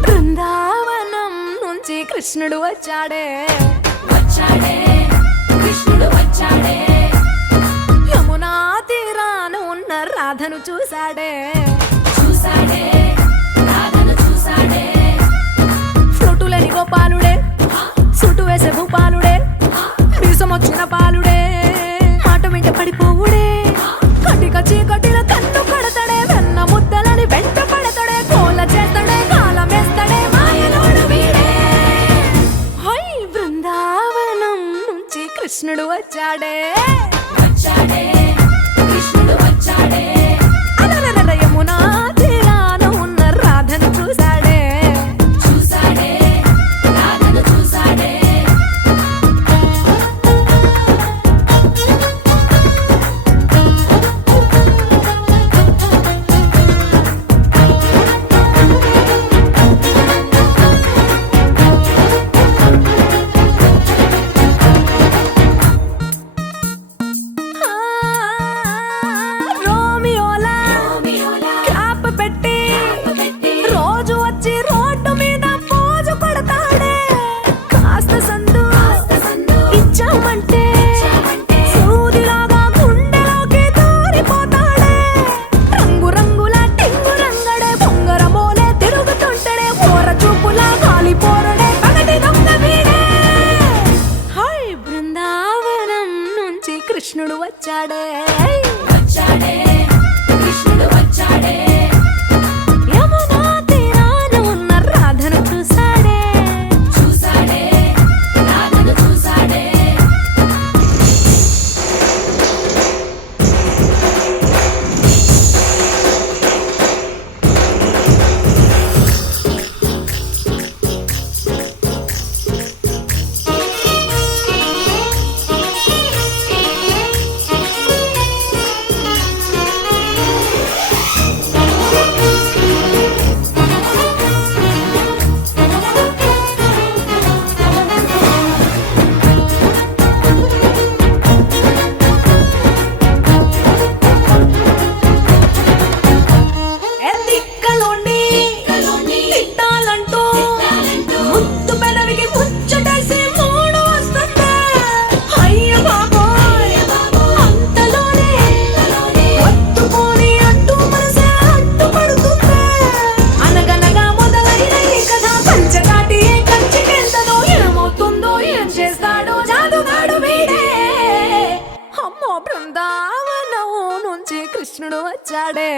బృందావనం నుంచి కృష్ణుడు వచ్చాడే కృష్ణుడు వచ్చాడే యమునా తీరాన ఉన్న రాధను చూశాడే రాధను చూసాడే ఫ్లూటులేని గోపాలుడే సుటు వేసే భూపాలుడే మీసమొచ్చిన పాలుడే మాట వెంట పడిపోవుడే కటిక చీకటిలో కన్ను కడతాడే వెన్న ముద్దలని వెంట పడతాడే కోల చేస్తాడే కాలమేస్తాడే మాయలోడు వీడే హై బృందావనం నుంచి కృష్ణుడు వచ్చాడే కృష్ణుడు వచ్చాడే అలరల యమునా తీరాన ఉన్న రాధను చూశాడే రాధను చూసాడే ఆ, రోమియోలా క్యాప్ పెట్టి రోజు వచ్చి రోడ్డు మీద పోజు కొడతాడే కాస్త సందు ఇచ్చామంటే సూదిలాగా గుండెలోకి దూరిపోతాడే రంగు రంగుల టింగు రంగడే బొంగరమోలే తిరుగుతుంటాడే ఓర చూపులా కాలిపోరడే పగటి దొంగ వీడే హై బృందావనం నుంచి కృష్ణుడు వచ్చాడే కృష్ణుడు వచ్చాడే యమునా తీరాన ఉన్న రాధను చూశాడే రాధను చూసాడే ఎదిక్కలోని తిట్టాలంటూ ముద్దు పెదవికి ముచ్చటేసి మూడు వస్తుంది అయ్య బాబోయ్ అంతలోనే ఒత్తుకొని అడ్డు మనసే అడ్డుపడుతుంది అనగనగా మొదలైన ఈ కథ పంచకాటి ఏ కంచికెళ్తదో ఏమవుతుందో ఏం చేస్తాడో జాదుగాడు వీడే అమ్మో బృందావనం నుంచి కృష్ణుడు వచ్చాడే